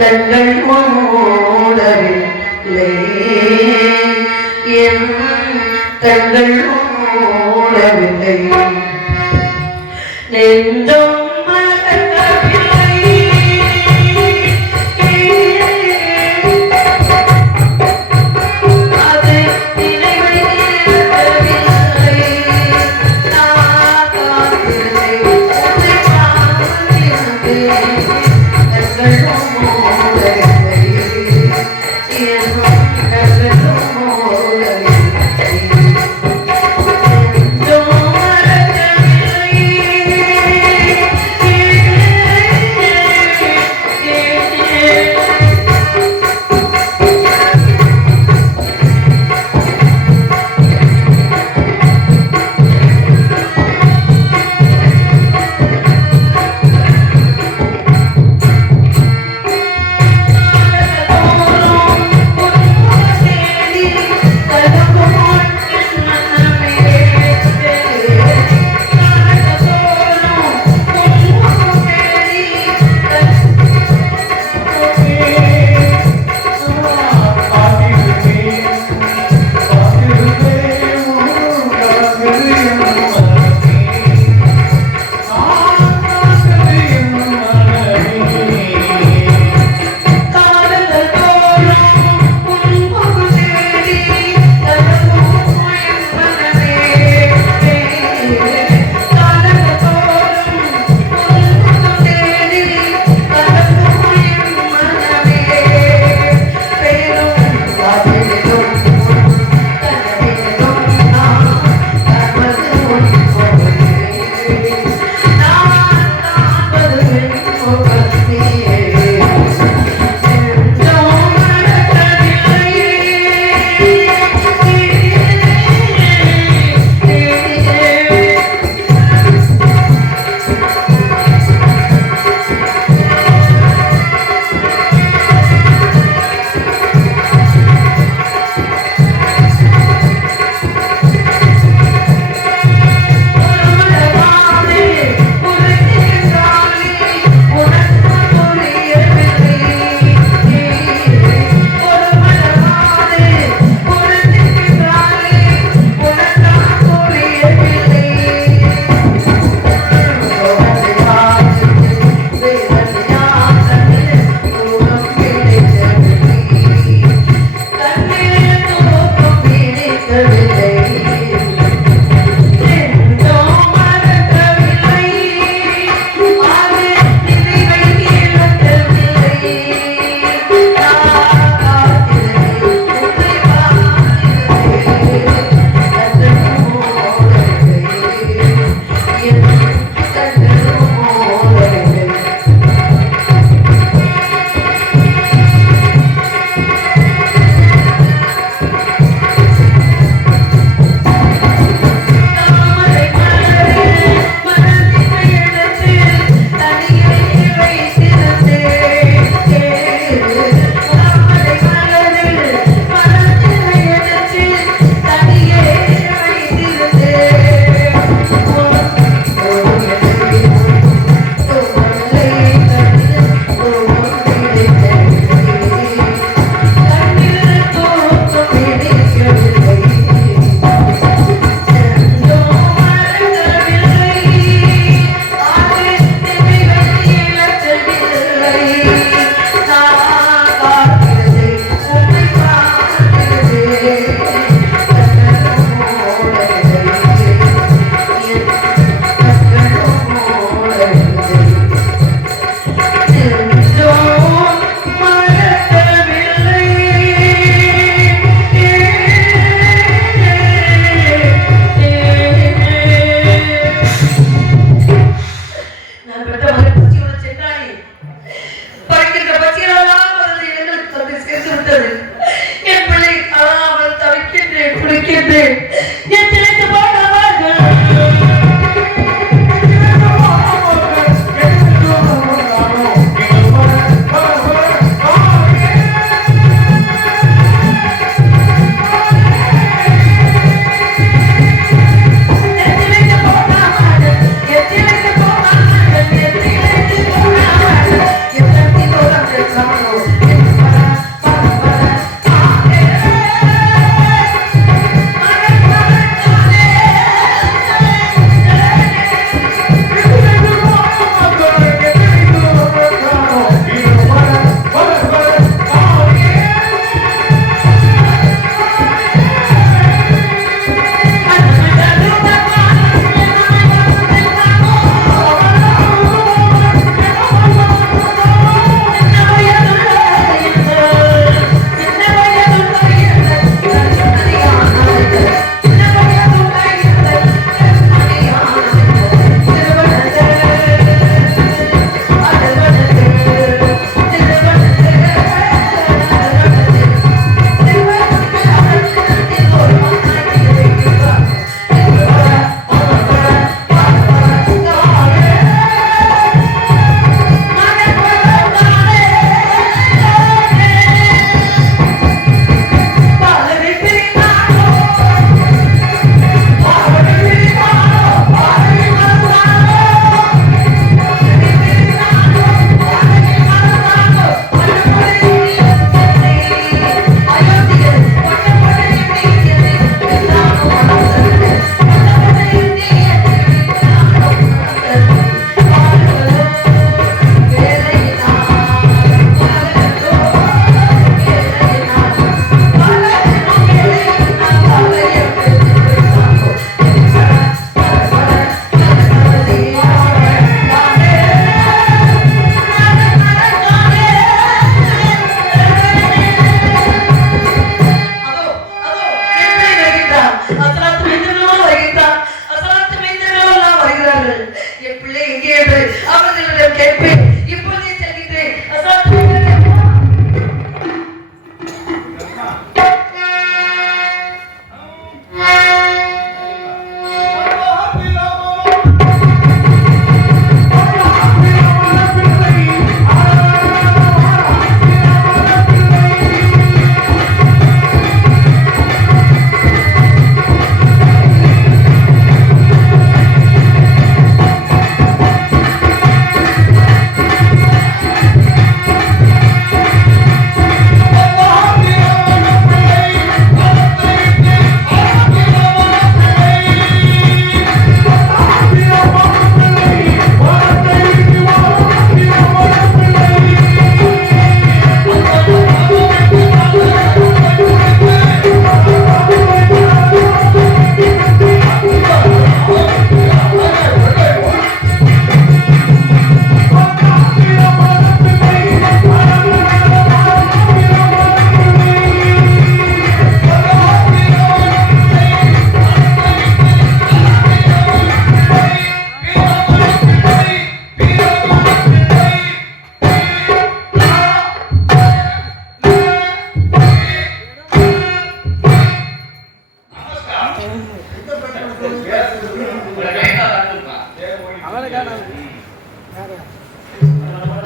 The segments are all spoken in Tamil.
கண்கள் மூடவில்லை என் கண்கள் மூடவில்லை நெஞ்சம் இருக்கின்றேன்.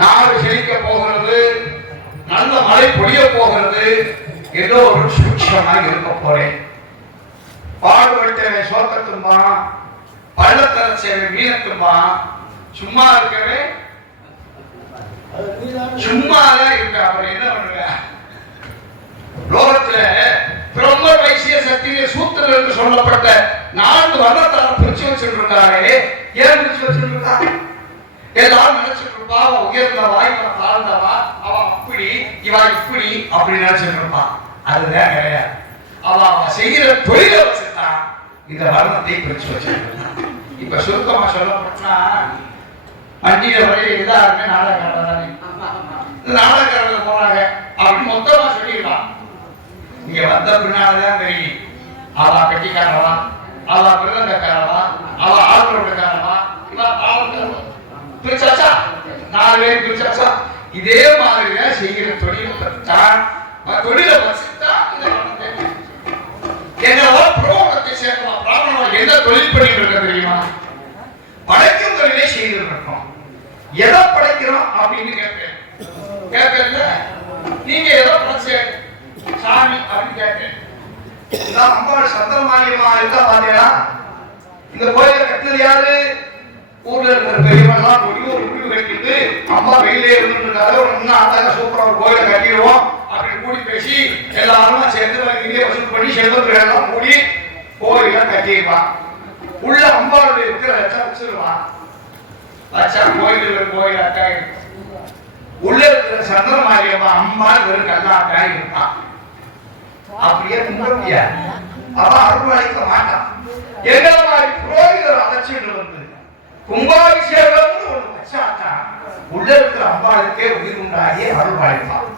நாடு செழிக்க போகிறது, நல்ல மழை பொழிய போகிறது, ஏதோ ஒரு சூட்சமாக இருக்க போறேன். பாடுபட்டவை சோக்கத்துமா, பள்ளத்தர சேவை மீனத்துமா, சும்மா இருக்கவே சும்மாதான் இருக்க. அவர் என்ன பண்ணுங்க, லோகத்துல பிரம்ம வைசிய சக்திய சூத்திரம் என்று சொல்லப்பட்ட 4 வர்ணத்தால் பிரிச்சு வச்சிருக்காரு. ஏன் பிரிச்சு வச்சிருக்காரு? எல்லாரும் நினைச்சிட்டு இருப்பா அவன் உயர்ந்தவா, இவன் தாழ்ந்தவா, அவன் அப்படி இவன் இப்படி அப்படி நினைச்சிட்டு இருப்பான். அதுதான் கிடையாது. அவன் செய்கிற தொழிலை வச்சுதான் இந்த வர்ணத்தை பிரிச்சு வச்சிருக்கான். இப்ப சுருக்கமா சொல்லப்பட்டா வண்டியில வரைய இதா இருக்கு நாடகக்காரன், நாடகக்காரர்கள் போறாங்க அப்படின்னு மொத்தமா சொல்லிடலாம். இங்க வந்த பின்னால்தான் தெரியும் அவா கட்டிக்காரவா, அவா பிறந்தக்காரவா, அவா ஆழ்வக்காரவா, இவா ஆழ்வ பிரிச்சாச்சா, 4 பேர் பிரிச்சாச்சா. இதே மாதிரிதான் செய்கிற தொழிலை தான், தொழிலை வச்சுதான் எங்களோட புரோகத்தை சேர்க்கலாம். பிராமணர்கள் எந்த தொழில் பண்ணிட்டு இருக்க தெரியுமா? படைக்கும் தொழிலை செய்து இருக்கோம். எதை படைக்கிறோம் அப்படின்னு கேட்கிறேன். நீங்க எதோ படைச்ச சாமி அப்படின்னு கேட்கிறேன். அம்பாள் சந்திரமாரியமா இருக்கா பாத்தீங்களா? இந்த கோயிலை கட்டினது யாரு? ஊர்ல இருக்கிற பெரியவெல்லாம் ஒரு முடிவு கட்டிட்டு அம்மா வெயிலே இருந்துருக்காரு, இன்னும் அழகா சூப்பரா ஒரு கோயிலை கட்டிடுவோம் அப்படின்னு கூடி பேசி எல்லாரும் சேர்ந்து இங்கே வசூல் பண்ணி செல்வர்கள் எல்லாம் கூடி கோயிலை கட்டிடுவான். உள்ள அம்பாளுடைய இருக்கிற வச்சிருவான். வச்சா கோயில் அக்கா உள்ள இருக்கிற சந்திரமாரியம்மா அம்மா வெறும் கல்லாக்கா இருப்பான். அப்படியே கும்பிட அவன் அருள்வாய்க்க மாட்டான். எங்களை மாதிரி புரோகிதர் அழைச்சிட்டு வந்து கும்பாபிஷேகம்னு ஒண்ணு வச்சாக்கா உள்ள இருக்கிற அம்பாளுக்கே உயிர் உண்டாகி அருள்வாய்ப்பான்.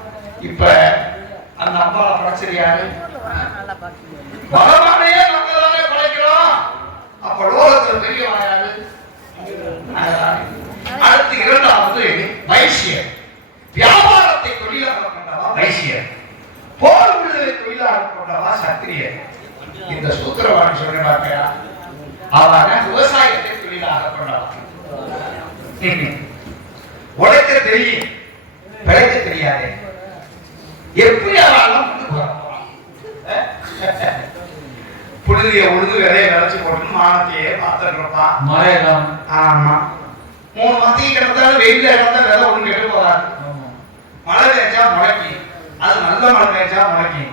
இப்ப அந்த அம்பாளை படைச்சது யாரு? பகவானையே நம்மளாலே படைக்கிறோம். அப்ப லோகத்துல பெரியவன் யாரு? அடுத்து 2வது வைசியர். வியாபாரத்தை தொழிலாக கொண்டவா வைசியர், போர் விடுதலை தொழிலாக கொண்டவா சத்திரியர். இந்த சூத்திரவாணி சொல்றாங்க, அவன் விவசாயத்தை தொழிலாக கொண்டவா. உழைக்க தெரியும், பிழைக்க தெரியாது. எப்படி ஆனாலும் புழுதிய உழுது விதையை விளைச்சு போட்டு மானத்தையே பார்த்துட்டு இருப்பான். மழைக்காலம். ஆமா, 3 மத்திய கிடந்தாலும் வெயில கிடந்தா விதை ஒண்ணு கெட்டு போகாது. மழை பெய்ஞ்சா முளைக்கி, அது நல்ல மழை பெய்ஞ்சா முளைக்கி.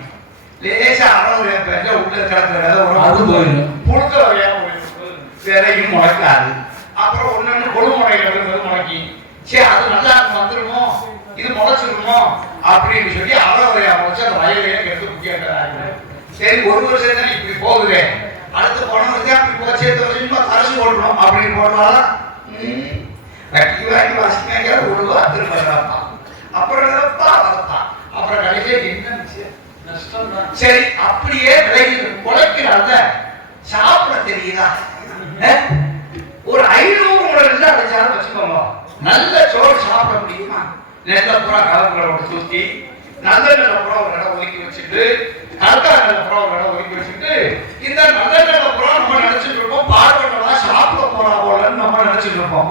லேசா அளவு பெய்ஞ்சா உள்ள கிடக்கிற விதை ஒரு போயிடும், புழுக்க வரையா போயிடும், விதையும் முளைக்காது. அப்புறம் ஒன்னு கொழு முளைக்கிறது முளைக்கி. சரி அது நல்லா வந்துருமோ, இது முளைச்சிருமோ அப்படின்னு சொல்லி அளவு வரையா முளைச்சு அந்த வயலையே கெடுத்து முக்கிய. சரி ஒரு வருஷம் தானே இப்படி போகுது, அடுத்து போன வருஷம் அப்படி போச்சு கரைச்சி போடணும் அப்படின்னு போடுவாங்க. கட்டி வாங்கி வாசிக்காங்க விடுவா திரும்ப அப்புறம் அப்புறம் கடைசியா என்ன நஷ்டம். சரி அப்படியே விலகி குலைக்கிறாங்க. சாப்பிட தெரியுதா? ஒரு 500 முறை அடைச்சாலும் வச்சுக்கோங்க, நல்ல சோறு சாப்பிட முடியுமா? நெல்ல பூரா கலப்புகளோட சுத்தி நல்ல நல்ல புறா ஒரு இடம் ஒதுக்கி வச்சுட்டு, கலக்கா நல்ல புறா ஒரு இடம் ஒதுக்கி வச்சுட்டு, இந்த நல்ல நல்ல புறா நம்ம நினைச்சிட்டு இருக்கோம் பார்வையா சாப்பிட போறா போலன்னு நம்ம நினைச்சிட்டு இருப்போம்.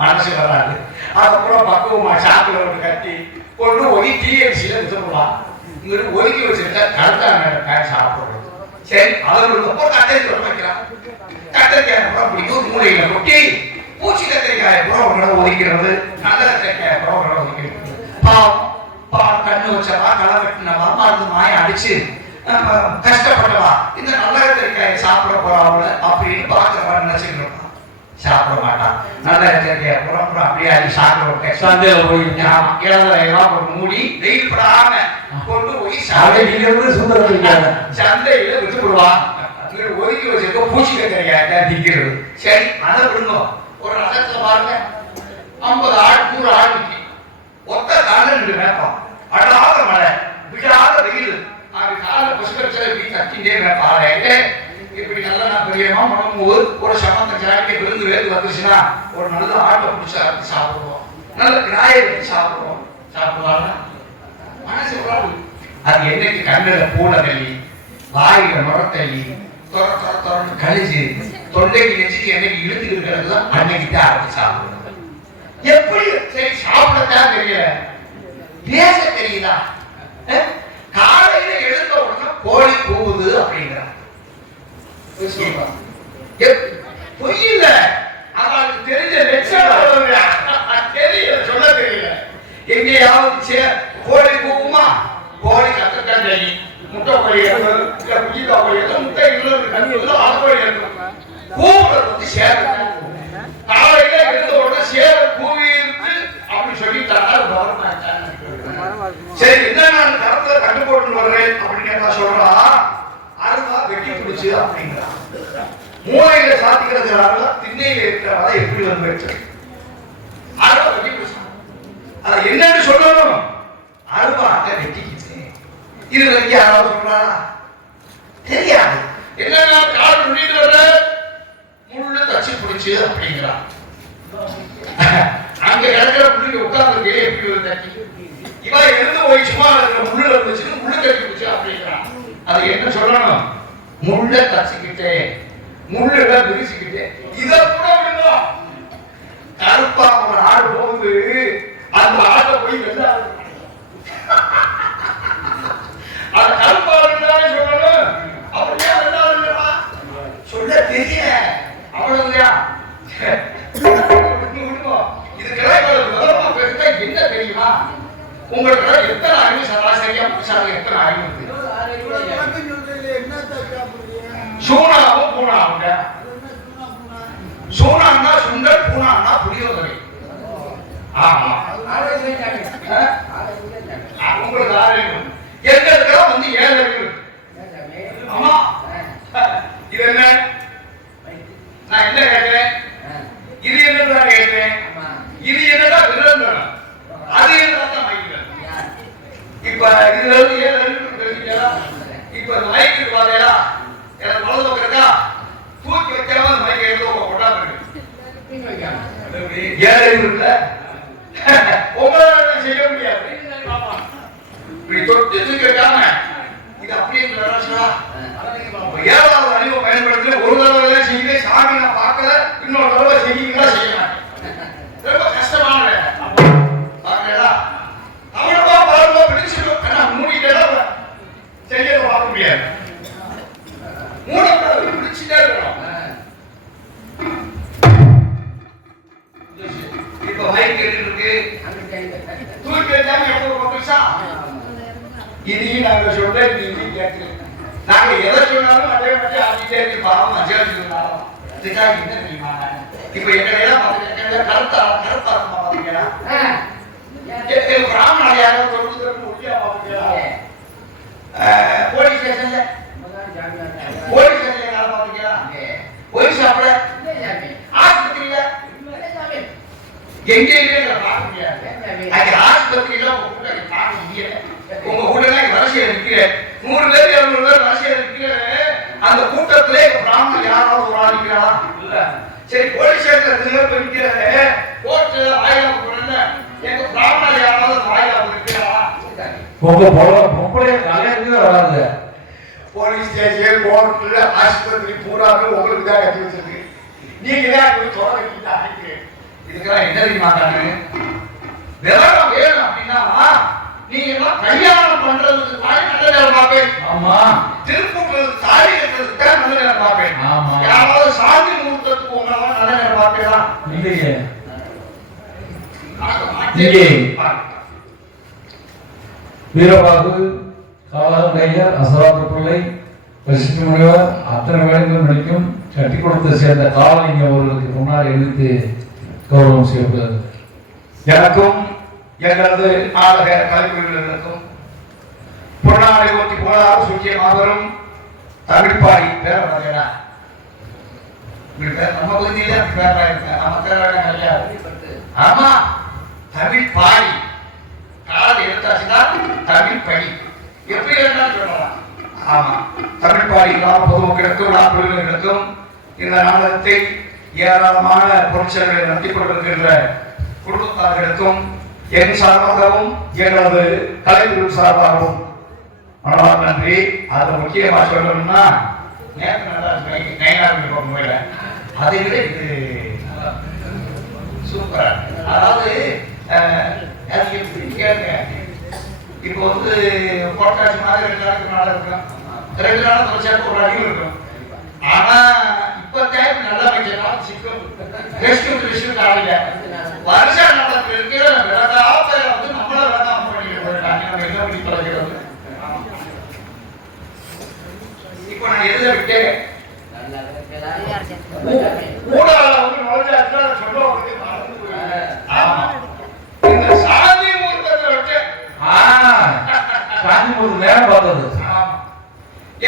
மனசு வராது. அதுக்கப்புறம் பக்குவமா சாப்பிட ஒன்று கட்டி கொண்டு போய் டிஎன்சியில வித்துடலாம். இங்க ஒதுக்கி வச்சுருக்க கலக்கா நல்ல சாப்பிடுறது. சரி அவர்களுக்கு அப்புறம் கத்திரிக்காய் வைக்கிறான். கத்திரிக்காய் புறம் பிடிக்கும், மூளையில கொட்டி பூச்சி கத்திரிக்காய் புறம் ஒரு இடம் ஒதுக்கிறது, நல்ல கத்திரிக்காய் புறம் ஒரு இடம் ஒதுக்கிறது. கண்ணு வச்சவா, களை வெட்டினவா, மருந்து மாய அடிச்சு கஷ்டப்பட்டவா இந்த நல்ல கத்திரிக்காயை சாப்பிட போறாங்க அப்படின்னு பார்க்கிறவா நினைச்சுட்டு இருப்பான். சாப்பிட மாட்டான். நல்ல கத்திரிக்காய் புறம் அப்படியே அடி சாப்பிட சந்தையில போய் இளவ மூடி வெயில் படாம கொண்டு போய் சந்தையில விட்டு விடுவான். ஒதுக்கி வச்சிருக்க பூச்சி கத்திரிக்காய் திக்கிறது. சரி அதை விடுங்க. ஒரு நகரத்துல பாருங்க, 50 ஆடு 100 ஆடு நிற்கி ஒத்த கால 2 மேப்பான். அடாத மழை, விடாத வெயில், அது கால புஷ்கரிச்சா இப்படி தட்டிண்டே மேப்பாளே. இப்படி நல்லா நான் பெரியமா உடம்பு ஒரு சமந்த ஜாக்கி விருந்து வேறு வந்துச்சுன்னா ஒரு நல்ல ஆட்டை பிடிச்சி அறுத்து சாப்பிடுவோம், நல்ல கிராயை வச்சு சாப்பிடுவோம். சாப்பிடுவாங்க மனசு. அது என்னைக்கு கண்ணில் பூனை தள்ளி, வாயில முறத்தள்ளி, கழிச்சு தொண்டைக்கு நெச்சுக்கு என்னைக்கு இழுத்துக்கிட்டு இருக்கிறது அன்னைக்கு ஆரம்பிச்சு சாப்பிடுவோம். எப்படி சரி சாப்பிடத்தான் தெரியல, பேச தெரியுதா? காலையில எழுந்த உடனே கோழி கூவுது அப்படிங்கிறான். பொய் இல்ல, அவளுக்கு தெரிஞ்ச லட்சம் தெரியல, சொல்ல தெரியல. எங்கேயாவது கோழி கூவுமா? கோழி கத்தத்தான் தெரியும். முட்டை கோழி எடுக்கும், இல்ல குஞ்சிக்கா கோழி எடுக்கும், முட்டை இன்னொரு ஆக்கோழி எடுக்கும். கூவுறது வந்து சேர காலையில எழுந்த உடனே சேர கூவி இருந்து அப்படின்னு சொல்லிட்டாங்க. சரி, என்ன நான் கரத்துல கண்டு போட்டு வர்றேன் அப்படின்னு சொல்றா. அருவா வெட்டி பிடிச்சு அப்படிங்கிறான். மூளையில சாத்திக்கிறதுனால திண்ணையில இருக்கிறவங்க எப்படி வந்து வச்சு அருவா வெட்டி பிடிச்சான். அதை என்னன்னு சொல்லணும்? அருவாட்ட வெட்டிக்கிட்டு இது வரைக்கும் யாராவது சொல்றாரா? தெரியாது. என்னன்னா கால் நுழைந்து வர முள்ளு தச்சு பிடிச்சு அப்படிங்கிறான். அங்க கிடக்கிற முள்ளு உட்கார்ந்து எப்படி ஒரு தச்சு இவன் எழுந்து போய் சும்மா இருக்கிற முள்ளு இருந்துச்சு, முள்ளு கட்டி பிடிச்சு அப்படிங்கிறான். அது என்ன சொல்லணும்? முள்ள தச்சுக்கிட்டே, முள்ளுல விரிச்சுக்கிட்டே. இத கூட விடுவோம். கருப்பா ஒரு ஆடு போகுது, அந்த ஆட்டை போய் வெள்ள அது கருப்பாடுன்னு சொல்லணும். அப்படியே வெள்ளாடுங்களா சொல்ல தெரியல, அவ்வளவுயா. இது கிளைகளா பேசுனா என்ன தெரியுமா? உங்களுக்கு எத்தனை அறிவு சராசரியா புதுசாக எத்தனை அறிவு இருக்கு? சூனாவும் பூனாவுங்க. சூனான்னா சுண்டல், பூனான்னா புளியோதரை. ஆமா, உங்களுக்கு 6 அறிவு. எங்க இருக்கிற வந்து 7 அறிவு. ஆமா, இது என்ன? நான் என்ன கேட்கிறேன்? இது என்னதான் கேட்கிறேன்? இது என்னடா விரல், அது என்னதான் மைக்கிறேன். இப்ப இதுல இருந்து 7 அறிவு தெரிஞ்சுக்கா. இப்ப மைக்கு பாதையா எனக்கு வலது பக்கம் இருக்கா, தூக்கி வைக்காம மைக்க எடுத்து உங்க கொண்டாந்து 7 அறிவு இருக்குல்ல, உங்களால செய்ய முடியாது. இப்படி தொட்டு தூக்கி வைக்காம இது அப்படியே 7வது அறிவை பயன்படுத்தி ஒரு தடவை செய்யுங்க. சாமி நான் பார்க்கல, இன்னொரு தடவை செய்யுங்களா செய்ய மாட்டேன். ரொம்ப கஷ்டமான வேலை. பார்க்கலா அவ்வளவா பாருங்க, பிடிச்சிடும். மூடிட்டா செய்ய பார்க்க முடியாது. மூட பிடிச்சிட்டே இருக்கணும். இப்ப மைக் இருக்கு, தூக்கி வைக்காம எவ்வளவு பைசா. இதையும் நாங்க சொல்ல, நீங்க கேட்கல. நாங்க எதை சொன்னாலும் அதே மாதிரி ஆகிட்டே இருக்கு. பாவம் மஜாஜி இருந்தாலும் இதுக்காக என்ன தெரியுமா? இப்ப எங்களையெல்லாம் பார்த்துக்கிட்ட கருத்தா பாத்தீங்கன்னா பிராமண யாராவது தொழுது ஒட்டியா பாத்தீங்களா? போலீஸ் ஸ்டேஷன்ல யாரும் பாத்தீங்களா? போய் சாப்பிட ஆஸ்பத்திரியில எங்கேயுமே பார்க்க முடியாது. ஆஸ்பத்திரியில பார்க்க முடியல. உங்க கூட்டத்துல வரிசையில நிக்கிற 100 பேர் 200 பேர் வரிசையில நிக்கிற அந்த கூட்டத்திலே பிராமணன் யாராவது ஒரு ஆள் நிக்கிறாரா? இல்ல. சரி, போலீஸ் ஸ்டேஷன்ல நிக்கிறாரு, கோர்ட்ல வாயிலா போறேன்னு எங்க பிராமணன் யாராவது வாயிலா நிக்கிறாரா? உங்க பொம்பளைய கல்யாணத்துக்கு வராது. போலீஸ் ஸ்டேஷன், கோர்ட்ல, ஆஸ்பத்திரி பூராவே உங்களுக்கு தான் கட்டி வச்சிருக்கு. நீங்க தான் போய் தொலை வைக்கிட்டாங்க. இதுக்கெல்லாம் என்ன தெரியுமா? விவரம் வேணும் அப்படின்னா நீங்க எல்லாம் கல்யாணம் பண்றதுக்கு நல்ல நேரம் பார்ப்பேன். ஆமா, திருப்பூர் தாலி கட்டுறதுக்கு நல்ல நேரம் பார்ப்பேன். ஆமா, யாராவது சாந்தி முகூர்த்தத்துக்கு போனா நல்ல நேரம் பார்ப்பேன். இல்லையே. இங்கே வீரபாகு, காவலர் ஐயர், அசராத்து பிள்ளை, வசிஷ்ட முனிவர் அத்தனை வேலைகளும் நடிக்கும் கட்டி கொடுத்து சேர்ந்த காவலிங்க அவர்களுக்கு முன்னாடி எழுத்து கௌரவம் செய்யப்படுகிறது. எனக்கும் எங்களது நாடக கலைக்குழுவினருக்கும் பொன்னாடை ஓட்டி போனார் சுற்றிய மாபெரும் தமிழ்பாடி பேரவர்களா. நம்ம பகுதியில பேரா இருக்க, நம்ம பேரவழ கிடையாது. ஆமா, தமிழ்பாடி கால எடுத்தாச்சுன்னா தமிழ் படி எப்படி இருந்தாலும் சொல்லலாம். ஆமா, தமிழ்பாடி பொதுமக்களுக்கும் நாட்டுகளுக்கும் இந்த நாடகத்தை ஏராளமான பொருட்செலவை நடத்தி கொண்டிருக்கின்ற குடும்பத்தார்களுக்கும் என் சார்பாகவும் எங்களது கலைக்குழு சார்பாகவும் மனமார்ந்த நன்றி. அது முக்கியமா சொல்லணும்னா நேரத்தை நல்லா நைனாருக்கு போக முடியல. அதை விட இது சூப்பரா. அதாவது அது எப்படி கேளுங்க. இப்போ வந்து கோட்டாட்சி மாதிரி 2 நாளுக்கு நாள் இருக்கும். 2 நாள் தொடர்ச்சியாக ஒரு அடி இருக்கும். ஆனா இப்ப தேவை நல்லா வைக்கிறா சிக்கும் விஷயம் காலையில வருஷம் நடந்திருக்கு. விரதாப்ப வந்து நம்மள விரதம் பண்ணிக்கிறது. இப்போ நான் எதுல விட்டேன் ஊடால வந்து நுழைஞ்சாச்சுன்னா சொல்லுவாங்க. ஆமா இந்த சாதி மூர்த்தத்தை விட்டு சாதி மூர்த்த நேரம் பார்த்தது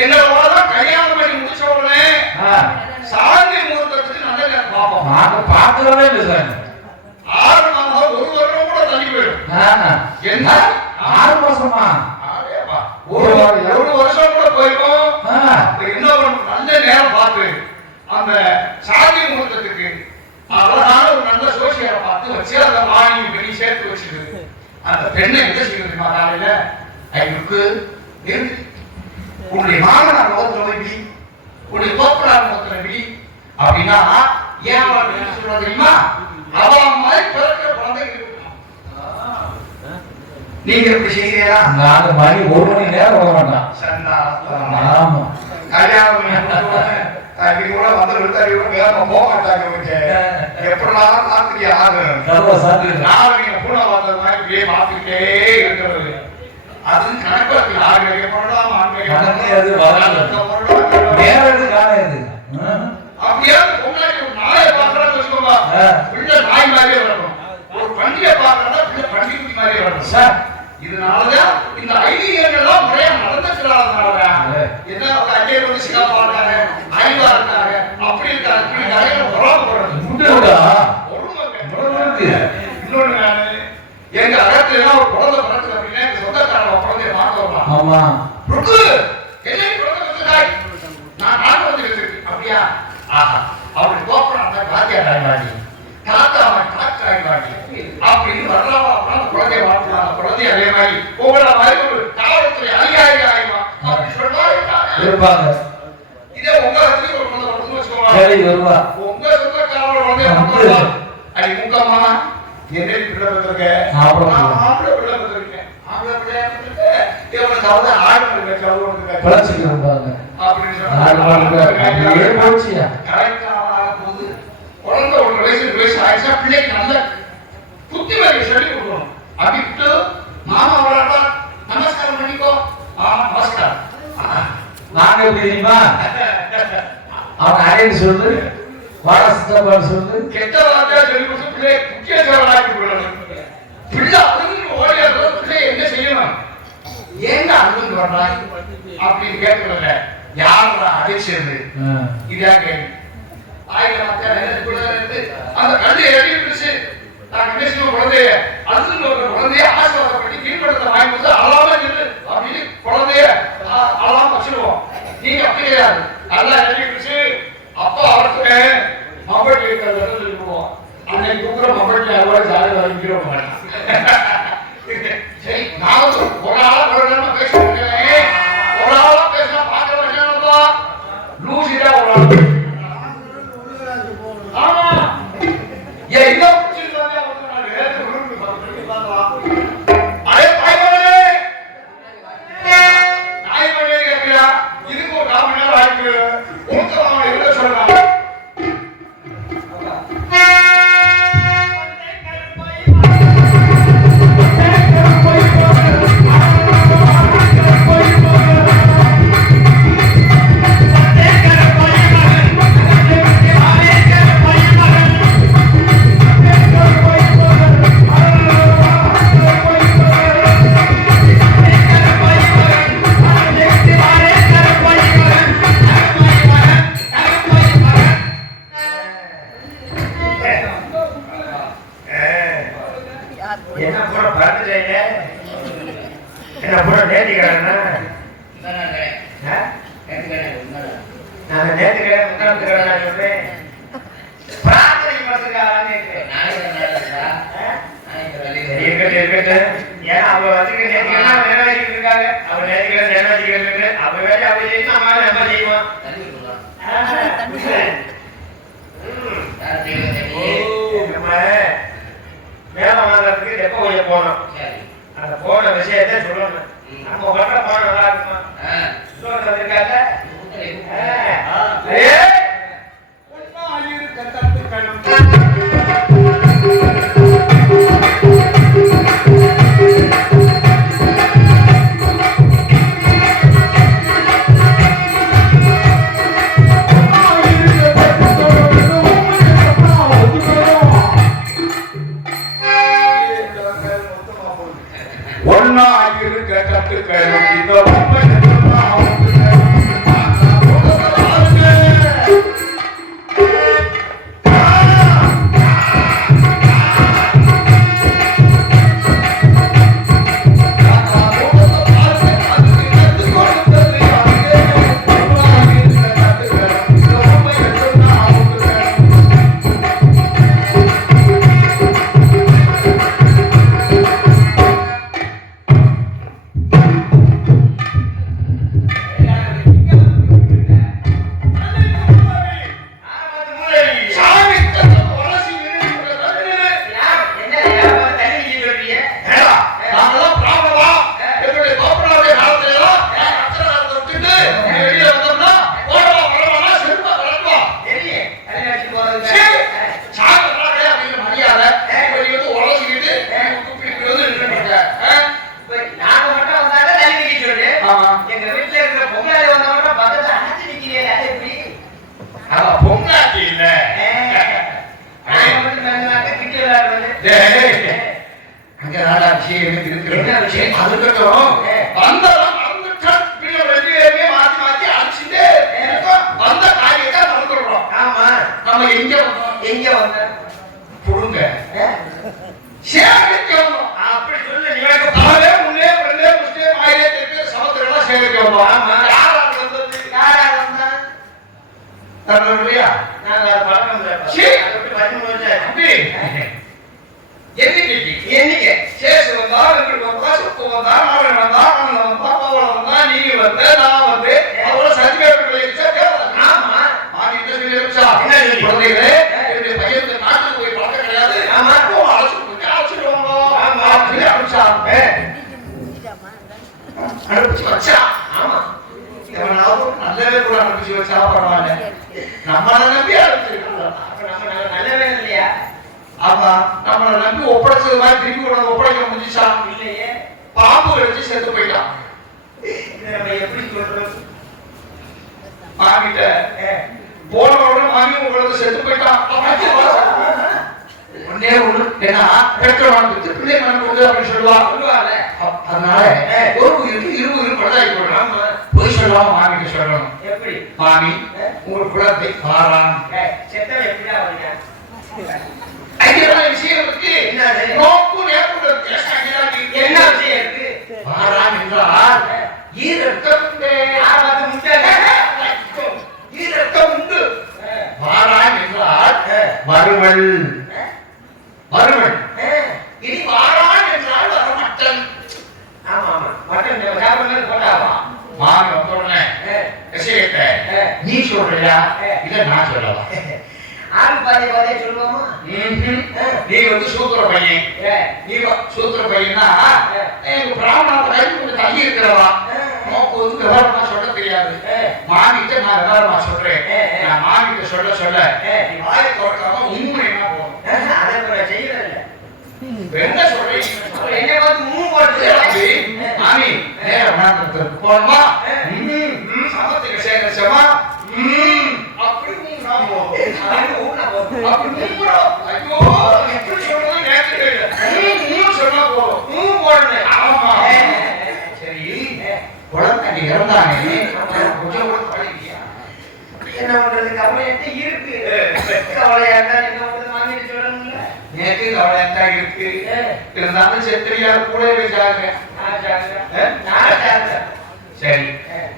என்னோட கல்யாணம் பண்ணி முடிச்ச உடனே சாந்தி முகூர்த்தத்துக்கு நல்ல நேரம் பார்ப்போம். நாங்க பார்க்கறதே இல்லை சார். 6 மாதம் 1 வருடம் கூட தள்ளி போயிடும். என்ன 6 மாசமா? ஒரு வருஷம் கூட போயிருக்கும். இன்னொரு நல்ல நேரம் பார்த்து அந்த சாந்தி முகூர்த்தத்துக்கு அழகான ஒரு நல்ல சோசியலை பார்த்து வச்சு அந்த வாங்கி பண்ணி சேர்த்து வச்சுது. அந்த பெண்ணை என்ன செய்யுது காலையில ஐக்கு இருந்து உன்னுடைய மாமனார் முகத்துல எப்படி உன்னுடைய கோப்பனார் முகத்துல எப்படி அப்படின்னா ஏன் சொல்றது தெரியுமா? அவன் மாதிரி பிறக்கிற குழந்தை நீங்க எப்படி செய்கிறீங்களா? நாங்க மணி 1 மணி நேரம் வர மாட்டான். ஆமா கல்யாணம் கூட வந்து விழுத்தாடி கூட வேகமா போக மாட்டாங்க. எப்படினாலும் ராத்திரி ஆகும். நான் பூனை வந்தது மாதிரி இப்படியே மாத்திக்கிட்டே இருக்கிறது. அது கணக்கு ஆறு எப்படலாம் அப்படியே நாயை பாக்குறான்னு வச்சுக்கோங்க. பிள்ளை நாய் மாதிரியே வரணும். ஒரு பண்டிகை பாக்குறதா பிள்ளை பண்டிகை மாதிரியே வரணும். இதனாலதான் இந்த ஐதீகங்கள்லாம் முறையா நடந்துக்கிறாங்க. என்ன ஐயர் வந்து சிகா பாடுறாங்க, ஆய்வா இருக்காங்க, அப்படி இருக்காங்க, இப்படி நிறைய உறவு போடுறது. இன்னொன்னு நானு எங்க அகத்துல ஒரு குழந்தை பிறகு அப்படின்னா எங்க சொந்தக்காரங்க குழந்தைய பார்க்க வரலாம். ஆமா ருக்கு என்ன குழந்தை வச்சிருக்காய் நான் நாட்டு வச்சிருக்கேன் அப்படியா? ஆஹா அப்படி கோப்பறாங்க காத்தியா காய்வாடி காத்தா காய்வாடி அப்படின்னு வரலாமா? அப்புறம் குழந்தைய பார்க்கலாம். குழந்தைய அதே மாதிரி உங்கள மாதிரி ஒரு காவல்துறை அதிகாரி ஆயிடுவா அப்படி இருப்பாங்க. இதே உங்க இடத்துல ஒரு குழந்தை மட்டும் வச்சுக்கோங்க. சரி வருவா. உங்க சொந்தக்காரங்க குழந்தைய அடி முக்கம்மா என்ன பிள்ளை வச்சிருக்க? ஆம்பளை பிள்ளை வச்சிருக்கேன். ஆம்பளை பிள்ளை இவனுக்காவது ஆடு வைக்காது பழச்சிக்கிறாங்க அப்படின்னு சொன்னா குழந்தை 1 வயசு 2 வயசு ஆயிடுச்சா பிள்ளைக்கு நல்ல புத்தி வரைய சொல்லி கொடுக்கணும். அப்படின்ட்டு மாமா வராட்டா நமஸ்காரம் பண்ணிக்கோ. நமஸ்காரம். நாங்க எப்படி தெரியுமா? அவன் அரைன்னு சொல்லு, வாரசுத்தப்பாடு சொல்லு, கெட்ட வார்த்தையா சொல்லி கொடுத்து பிள்ளை முக்கிய சேவலாக்கி விடணும். பிள்ளை அதுன்னு ஓடியாடுறது பிள்ளை என்ன செய்யணும்? ஏங்க அழுந்து வர்றாய் அப்படின்னு கேட்கல. யாரா அடிச்சது இதா கேள்வி. அந்த கல்வி எழுதிடுச்சு. நான் என்ன செய்வோம்? குழந்தைய அழுந்து ஒரு குழந்தைய ஆசீர்வாதப்படி கீழ்படுத்த வாங்கி வந்து அழாம இரு அப்படின்னு குழந்தைய அழாம வச்சிருவோம். நீங்க அப்படி கிடையாது. நல்லா எழுதிடுச்சு. அப்போ அவருக்கு மொபைல் இருக்கிறத சொல்லிடுவோம். அன்னைக்கு தூக்குற மொபைல் எவ்வளவு ஜாலியாக வாங்கிக்கிறோம். சரி நான் ஒரு ஆளா பேசுறேன். ஒரு ஆளா பேசினா பார்க்க வேண்டியதா லூசிடா ஒரு ஆள். ஆமா ஏன் இதோ பிடிச்சிருந்தாங்க அவங்க நான் வேற குரூப் பார்த்துட்டு அரே பாய்வரே நாய் மணியே கேக்குறா. இதுக்கு ஒரு 4 மணி நேரம் ஆயிட்டு ஒருத்தவங்க என்ன சொல்றாங்க? என்ன கூட பார்த்துட்டீங்க? என்ன கூட நேத்திக்கிறேன்னா நான் நேத்திக்கிறேன் முன்னாள் நான் சொல்றேன். பிரார்த்தனை பண்ணுறதுக்காக இருக்கட்டும். ஏன்னா அவங்க வச்சுக்க நேத்திக்கலாம் நிறைவேற்றிட்டு இருக்காங்க. அவங்க நேத்திக்கிறேன் நிறைவேற்றிக்கிறது அவங்க வேலை அவங்க செய்யணும். நம்ம செய்வோம். வேலை வாங்கறதுக்கு எப்போ கொஞ்சம் போனோம். அந்த போன விஷயத்த சொல்லணும். நம்ம பண்ற போன நல்லா இருக்குமா? இன்னொரு இருக்காங்க.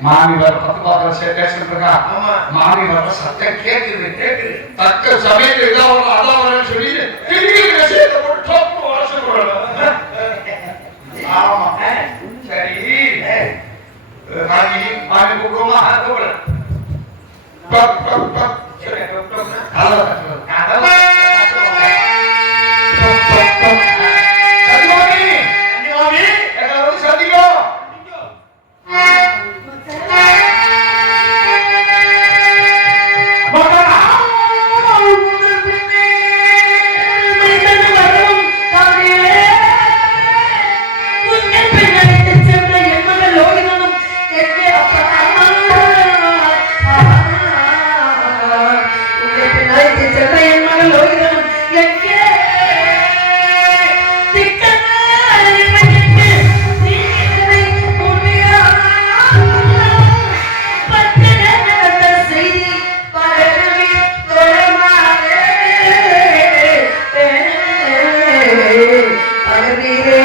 மாமி வர பத்து பாத்திரம் பேசிட்டு இருக்கா. மாமி வர சத்தம் கேக்குது. தக்க சமயத்தில் இதான் அதான் வரேன்னு சொல்லி திரும்பி விஷயத்தை போட்டு டோப்பு வாசம் போடணும். ஆமா சரி மாமி மாமி கூப்பிடுமா? கூப்பிடலாம். அகர்நீரே